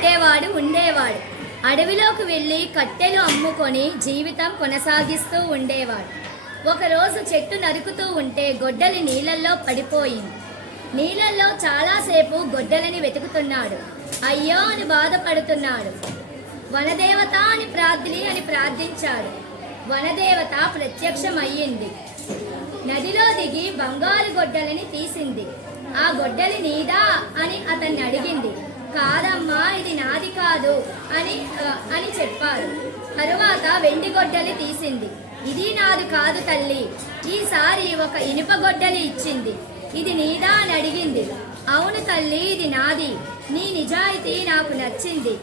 కట్టేవాడు ఉండేవాడు. అడవిలోకి వెళ్ళి కట్టెలు అమ్ముకొని జీవితం కొనసాగిస్తూ ఉండేవాడు. ఒకరోజు చెట్టు నరుకుతూ ఉంటే గొడ్డలి నీళ్ళల్లో పడిపోయింది. నీళ్ళల్లో చాలాసేపు గొడ్డలని వెతుకుతున్నాడు. అయ్యో అని బాధపడుతున్నాడు. వనదేవత అని ప్రార్థించాడు. వనదేవత ప్రత్యక్షమయ్యింది. నదిలో దిగి బంగారు గొడ్డలిని తీసింది. ఆ గొడ్డలి నీదా అని అతన్ని అడిగింది. కాదమ్మా, ఇది నాది కాదు అని చెప్పాడు. తరువాత వెండి గొడ్డలి తీసింది. ఇది నాది కాదు తల్లి, ఈసారి ఒక ఇనుప గొడ్డలి ఇచ్చింది. ఇది నీదా అని అడిగింది. అవును తల్లి, ఇది నాది. నీ నిజాయితీ నాకు నచ్చింది.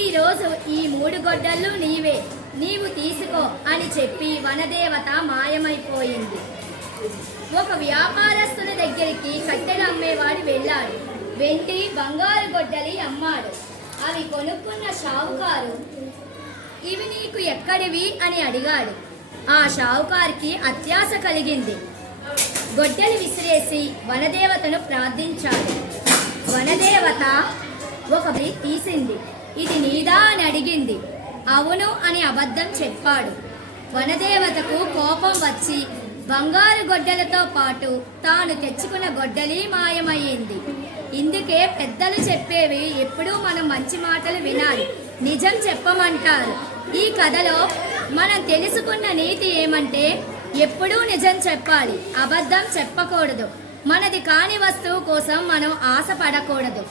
ఈరోజు ఈ 3 గొడ్డళ్ళు నీవే, నీవు తీసుకో అని చెప్పి వనదేవత మాయమైపోయింది. ఒక వ్యాపారస్తుని దగ్గరికి కట్టెలు అమ్మేవాడు వెళ్ళాడు. వెండి బంగారు గొడ్డలి అమ్మాడు. అవి కొనుక్కున్న షావుకారు ఇవి నీకు ఎక్కడివి అని అడిగాడు. ఆ షావుకారికి అత్యాశ కలిగింది. గొడ్డలి విసిరేసి వనదేవతను ప్రార్థించాడు. వనదేవత ఒకటి తీసింది. ఇది నీదా అని అడిగింది. అవును అని అబద్ధం చెప్పాడు. వనదేవతకు కోపం వచ్చి బంగారు గొడ్డలతో పాటు తాను తెచ్చుకున్న గొడ్డలి మాయమయ్యింది. ఇందుకే పెద్దలు చెప్పేవి ఎప్పుడూ మనం మంచి మాటలు వినాలి, నిజం చెప్పమంటారు. ఈ కథలో మనం తెలుసుకున్న నీతి ఏమంటే ఎప్పుడూ నిజం చెప్పాలి, అబద్ధం చెప్పకూడదు. మనది కాని వస్తువు కోసం మనం ఆశపడకూడదు.